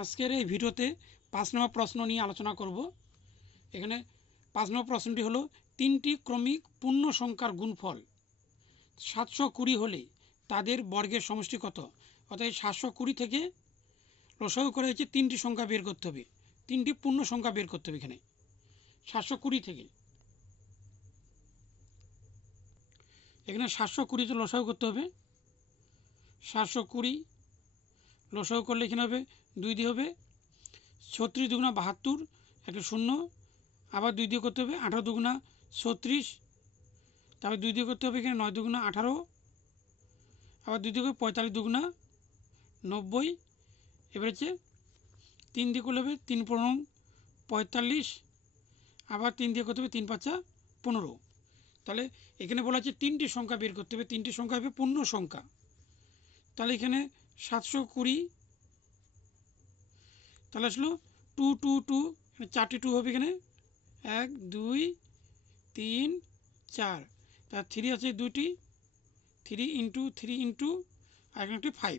আজকের এই ভিডিওতে পাঁচ নম্বর প্রশ্ন নিয়ে আলোচনা করব। এখানে পাঁচ নম্বর প্রশ্নটি হলো, তিনটি ক্রমিক পূর্ণ সংখ্যার গুণফল সাতশো কুড়ি হলে তাদের বর্গের সমষ্টি কত? অর্থাৎ সাতশো কুড়ি থেকে লসাগু করে হচ্ছে তিনটি সংখ্যা বের করতে হবে। তিনটি পূর্ণ সংখ্যা বের করতে হবে এখানে। সাতশো কুড়ি থেকে। এখানে সাতশো কুড়িতে লসাগু করতে হবে। সাতশো কুড়ি লসাগু করলে এখানে হবে দুই দিয়ে হবে। ছত্রিশ দুগুণা বাহাত্তর একটা শূন্য। আবার দুই দিয়ে করতে হবে আঠারো দুগুণা ছত্রিশ। তারপর দুই দিয়ে করতে হবে এখানে নয় দুগুণা আঠারো। আবার দুই দিয়ে পঁয়তাল্লিশ দুগুণা নব্বই। এবার হচ্ছে তিন দিয়ে করলে হবে তিন পনেরো পঁয়তাল্লিশ। আবার তিন দিয়ে করতে হবে তিন পাঁচা পনেরো। তাহলে এখানে বলা আছে তিনটি সংখ্যা বের করতে হবে। তিনটি সংখ্যা হবে পূর্ণ সংখ্যা। তাহলে এখানে সাতশো কুড়ি তাহলে আসলো টু টু টু চারটি টু হবে এখানে। এক, দুই, তিন, চার। তার থ্রি আছে দুটি থ্রি ইন্টু থ্রি ইন্টু আর এখানে একটি ফাইভ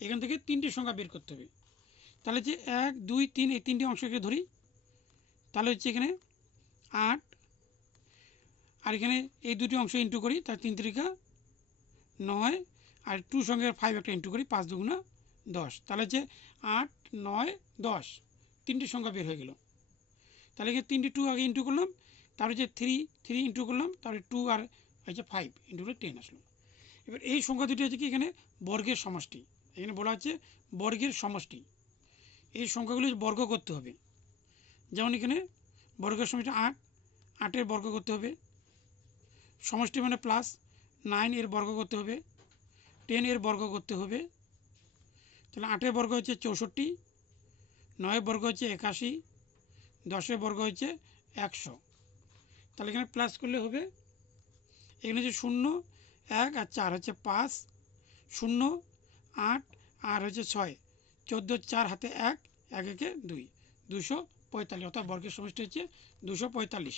এখান থেকে তিনটি সংখ্যা বের করতে হবে। তাহলে যে এক, দুই, তিন, এই তিনটি অংশকে ধরি, তাহলে হচ্ছে এখানে আট। আর এখানে এই দুটি অংশ ইন্টু করি তার তিন তিরিকা নয়। আর টু সঙ্গে ফাইভ একটা ইন্টু করি, পাঁচ দুগুণা দশ। তাহলে হচ্ছে আট, নয়, দশ, তিনটি সংখ্যা বের হয়ে গেল। তাহলে এখানে তিনটি টু আগে ইন্টু করলাম, তারপরে হচ্ছে থ্রি থ্রি ইন্টু করলাম, তারপরে টু আর হচ্ছে ফাইভ ইন্টু করে টেন আসলো। এবার এই সংখ্যা দুটি হচ্ছে কি এখানে? বর্গের সমষ্টি। এখানে বলা হচ্ছে বর্গের সমষ্টি। এই সংখ্যাগুলি বর্গ করতে হবে। যেমন এখানে বর্গের সমষ্টি আট, আটের বর্গ করতে হবে। সমষ্টি মানে প্লাস নাইন এর বর্গ করতে হবে। টেন এর বর্গ করতে হবে। তাহলে আটের বর্গ হচ্ছে চৌষট্টি নয় বর্গ হচ্ছে একাশি, দশের বর্গ হচ্ছে একশো। তাহলে এখানে প্লাস করলে হবে, এখানে হচ্ছে শূন্য, এক আর চার হচ্ছে পাঁচ, শূন্য, আট, আর হচ্ছে ছয়, চোদ্দ, চার হাতে এক এক একে দুই, দুশো পঁয়তাল্লিশ, অর্থাৎ বর্গের সমষ্টি হচ্ছে দুশো পঁয়তাল্লিশ।